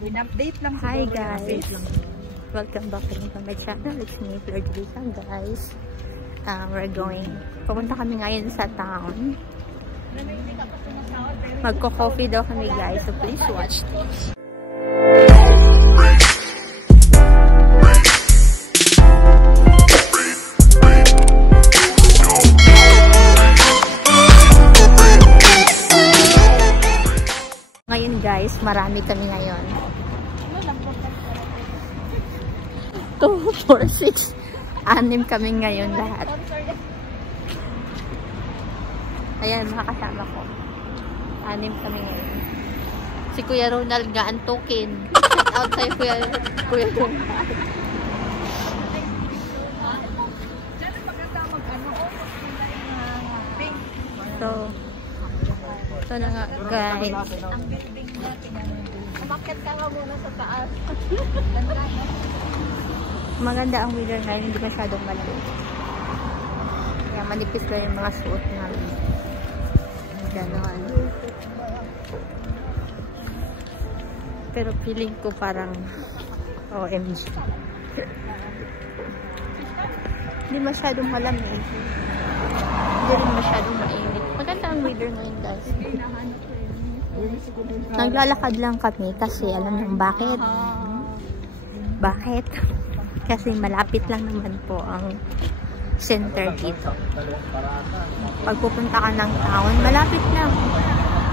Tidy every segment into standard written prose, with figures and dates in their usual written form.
In-update lang. Hi guys! Welcome back to my channel. It's me, Flor Julissa, guys. Pupunta kami ngayon sa town. Magko-coffee daw kami, guys. So please watch this. Ngayon guys, marami kami ngayon. 2, 4, 6. 6 kami ngayon lahat. Ayan, mga kasama ko. 6 kami ngayon. Si Kuya Ronald nga antukin. Shout out sa'yo, Kuya Ronald. So na nga, guys. Ang building na, umakyat ka nga muna sa taas. Maganda ang weather ngayon, hindi masyadong malamig. Kaya manipis lang yung mga suot namin. Ganon. Pero feeling ko parang OMG. Hindi masyadong malamig. Hindi rin masyadong mainit. Maganda ang weather ngayon, guys. Naglalakad lang kami kasi alam niyo bakit? Bakit? Kasi malapit lang naman po ang center dito. Pag pupunta ka ng town, malapit lang.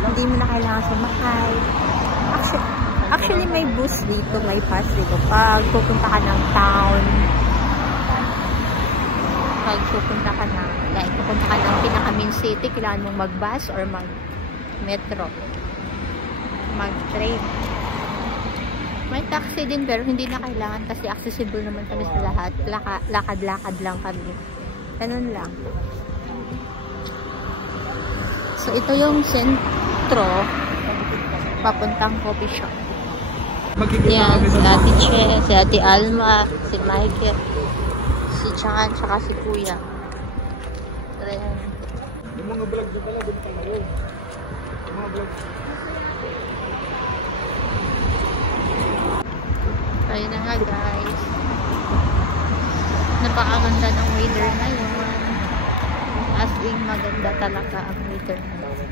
Hindi mo na kailangan sumakay. Actually may bus dito, may pass dito. Pag pupunta ka ng town, pag pupunta ka ng pinaka-main city, kailangan mong mag-bus or mag-metro. Mag-train. May taxi din pero hindi na kailangan kasi accessible naman kami sa lahat. Lakad-lakad lang kami. Ganun lang. So ito yung sentro papuntang coffee shop. Yan, si Ate Che, si Ate Alma, si Michael, si Chan, tsaka si Kuya. Ayan. Yung mga vlog doon pala, doon pala yun. Yung mga vlog. Ayun na nga guys. Napakaganda ng weather ngayon. As in maganda talaga ang weather ngayon.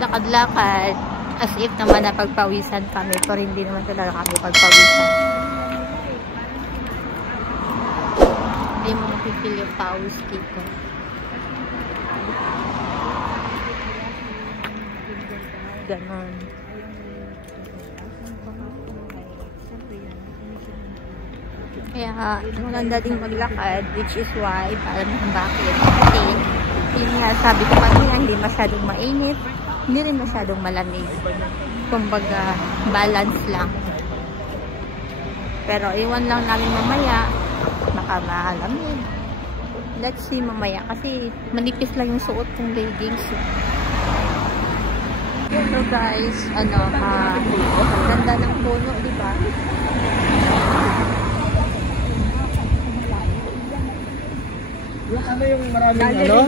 Lakad-lakad. As if naman napagpawisan kami. Pero hindi naman talaga kami pagpawisan. Hindi mo mapipil yung pawis dito. Ganon. Kaya maganda din maglakad, which is why parang bakit. Kasi yun nga, sabi ko kanina, hindi masyadong mainit, hindi rin masyadong malamig. Kumbaga, balance lang. Pero iwan lang namin mamaya, baka malamig. Let's see mamaya, kasi manipis lang yung suot kong leggings. So guys, ang ganda ng puno, di ba? Ano yung maraming ano?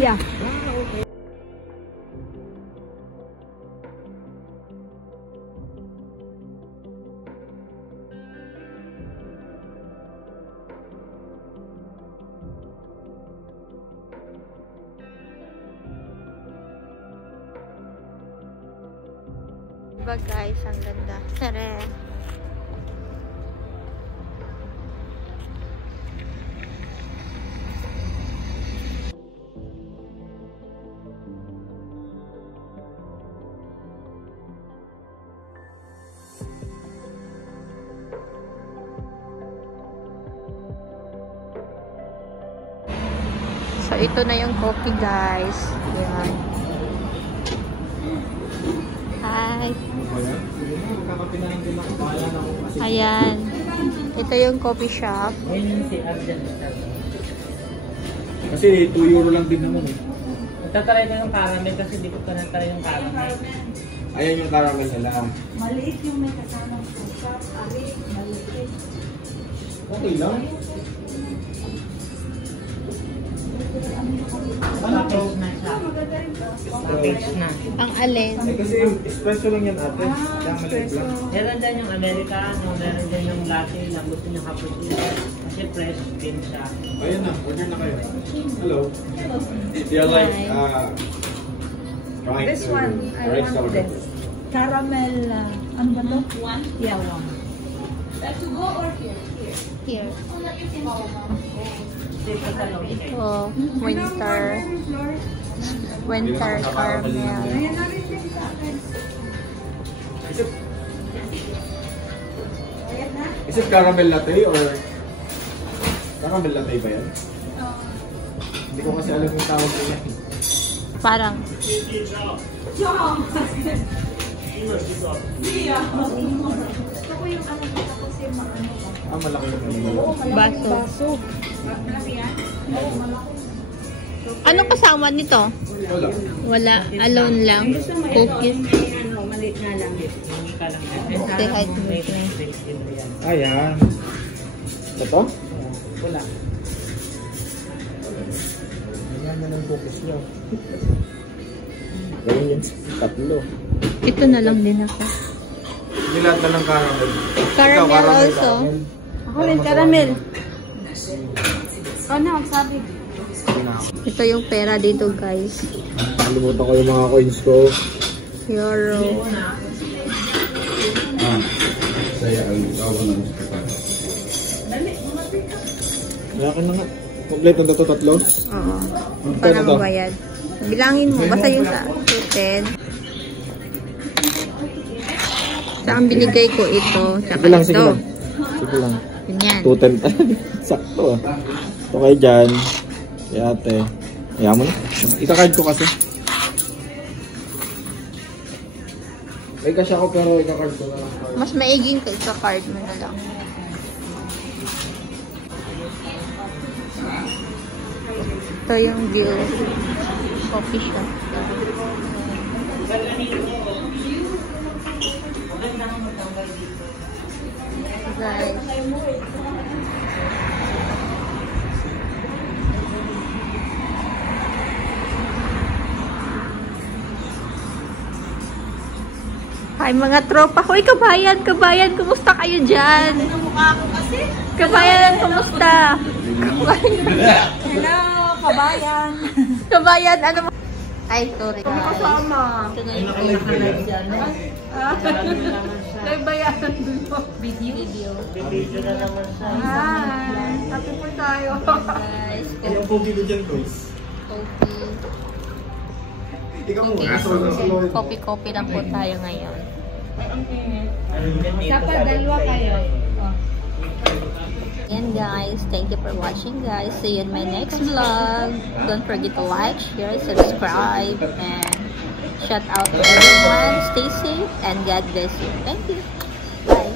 Diba guys, ang ganda. Tere. So ito na yung coffee guys. Yan. Hi. Ayan. Ito yung coffee shop. Kasi 2 euro lang din naman eh. Nagtataray na yung caramel kasi di ko nagtaray yung caramel. Ayan yung caramel nila. Maliit yung may kasamang susap. Maliit. Okay lang. Package na siya. Package na. Ang alin? Kasi espresso lang yan ate. Kaya maliit lang. Meron dyan yung Americano, meron dyan yung latte lang. Gusto nyo cappuccino. Kasi fresh cream siya. Ayun na, order na kayo. Hello. Do you like fried This one, I red want sourdough? this. Caramel, ano ba to? One? Yeah, one. To go or here? Here. Dito sa loob. Oh, winter caramel. Is it caramel latte or caramel latte ba yan? Hindi ko kasi alam yung tawag niya. Parang. Malaki yung Baso. Ano kasama nito? Wala. Wala. Alone lang. Cookies. Maliit nga lang. Say hi to me. Ayan. Ito? Wala. Ayan na ng cookies niyo. Gawin yan tatlo. Ito na lang din ako. Hindi lahat na ng caramel. Caramel also. Ako rin, caramel. Ano, sabi? Ito yung pera dito, guys. Nalimutan ko yung mga coins ko. Euro. Saya ang tawag ng Kaya ka na nga. Complete na ito tatlo? Oo. Para magbayad. Bilangin mo. Basta yung sa 210. Saan binigay ko ito? Tsaka Sige lang, ito. sige lang. Sige lang. Ganyan. 210. Sakto ah. Ito kayo dyan. Kaya ate. Kaya mo na. Ika-card ko kasi. May cash ako pero ika-card ko na lang. Mas maiging ka sa card mo na lang. Ito yung view. Coffee shop. Guys. Hi mga tropa. Hoy, kabayan, kabayan, kumusta kayo dyan? Ang mukha ko kasi. Kabayan, kumusta? Hello, kabayan. Kabayan, ano mo? Ay, sorry. Kasama. Ito na yung pinaka-live dyan. Nagbayaran dun po. Video. Bibidyo na naman siya. Hi. Happy po tayo. Guys, Yung pogi ko dyan, guys. coffee. Ikaw mo. Cookies. Coffee lang po tayo ngayon. Dapat dalawa kayo. And guys, thank you for watching guys. See you in my next vlog. Don't forget to like, share, subscribe, and shout out to everyone. Stay safe and God bless you. Thank you. Bye.